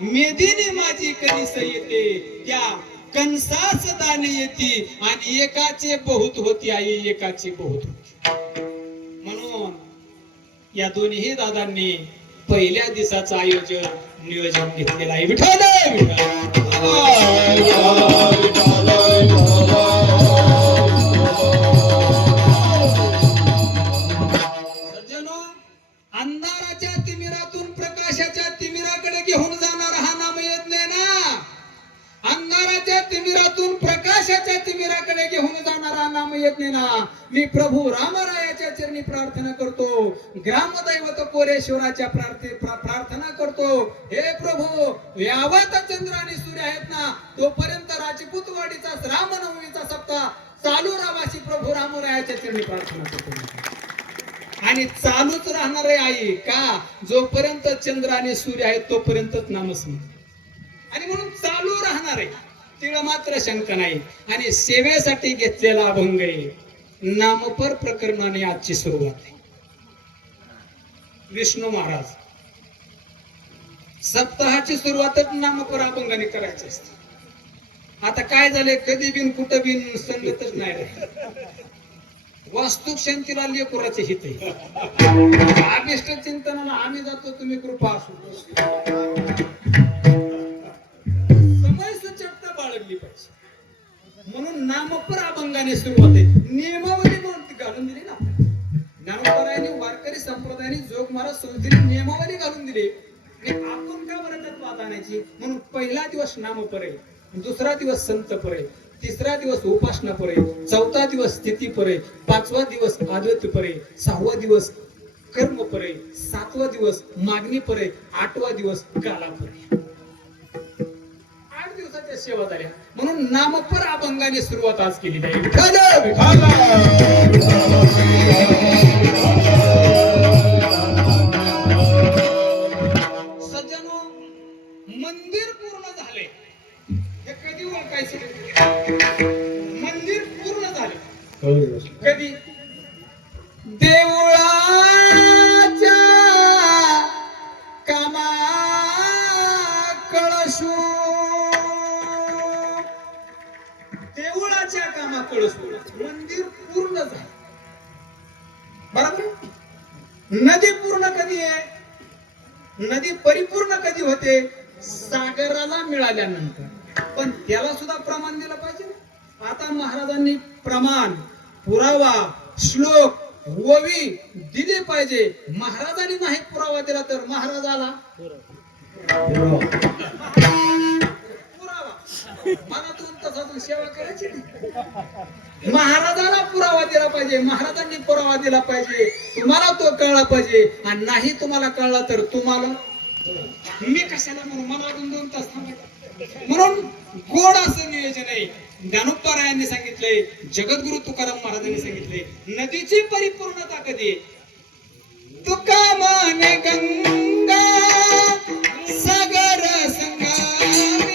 मेदिनी माझी कणीस येते त्या कंसास दान येते आणि एकाचे बहुत होती आई एकाचे बहुत होती. म्हणून या दोन्ही दादांनी पहिल्या दिवसाचं नियोजन घेतलेलं आहे. विठ्ठल सज्जनो, अंधाराच्या तिमिरातून प्रकाशाच्या तिमिराकडे घेऊन जाणारा हा नामयज्ञ ना. अंधाराच्या तिमिरातून प्रकाशाच्या तिमिराकडे घेऊन जाणारा नामयज्ञ ना. मी प्रभू रामरायाच्या चरणी प्रार्थना करतो. ग्रामदैवत कोरेश्वराच्या प्रार्थना करतो. हे प्रभू, यावत चंद्र आणि सूर्य आहेत ना, तोपर्यंत राजपूतवाडीचा रामनवमीचा सप्ताह चालू राहावाशी प्रभू रामरायाच्या चरणी प्रार्थना करतो. आणि चालूच राहणार आहे आई का? जोपर्यंत चंद्र आणि सूर्य आहेत तोपर्यंतच नामस्मरण. आणि म्हणून चालू राहणार आहे, तिला मात्र शंका नाही. आणि सेवेसाठी घेतलेला अभंग आहे. नामपर प्रकरणाने आजची सुरुवात आहे. विष्णू महाराज सप्ताहाची सुरुवातच नामपर अभंगाने करायची असते. आता काय झाले, कधी बिन कुठं बिन संगतच नाही रे. वास्तुक शांतीला लेकुराचे हित आहे. अभिष्ट चिंतनाला आम्ही जातो, तुम्ही कृपा असू. बाळगली पाहिजे. म्हणून नामपर अभंगाने सुरुवात आहे. नियमावली घालून दिली ना ज्ञानोबरायांनी. वारकरी संप्रदायाने जोग महाराज संस्थेने नियमावली घालून दिली. आपण का बरं त्यात वाद आणायची? म्हणून पहिला दिवस नामपर आहे, दुसरा दिवस संतपर आहे, तिसरा दिवस उपासनापर आहे, चौथा दिवस स्थितीपर आहे, पाचवा दिवस आद्वैतपर आहे, सहावा दिवस कर्मपर आहे, सातवा दिवस मागणीपर आहे, आठवा दिवस कालापर आहे. सेवा झाल्या. म्हणून नामपर अभंगाने सुरुवात आज केली जाईल. सज्जनो, मंदिर पूर्ण झाले हे कधी ओळखायचे? मंदिर पूर्ण झाले कधी? देवळाच्या कामा कळशू, देवळाच्या कामाकडे मंदिर पूर्ण झाले. बरोबर. नदी पूर्ण कधी आहे? नदी परिपूर्ण कधी होते? सागराला मिळाल्यानंतर. पण त्याला सुद्धा प्रमाण दिलं पाहिजे. आता महाराजांनी प्रमाण, पुरावा, श्लोक, ओवी दिले पाहिजे. महाराजांनी नाही पुरावा दिला तर महाराजाला मनातून तसाच सेवा करायची. महाराजाला पुरावा दिला पाहिजे, महाराजांनी पुरावा दिला पाहिजे. तुम्हाला तो कळला पाहिजे. आणि नाही तुम्हाला कळला तर तुम्हाला मी कशाला म्हणून मला 2-2 तास थांबायचं. म्हणून गोड असं नियोजन आहे. ज्ञानोबरायांनी सांगितलंय, जगद्गुरु तुकाराम महाराजांनी सांगितलंय, नदीची परिपूर्णता कधी? तुका माने गंगा सागर संगामे,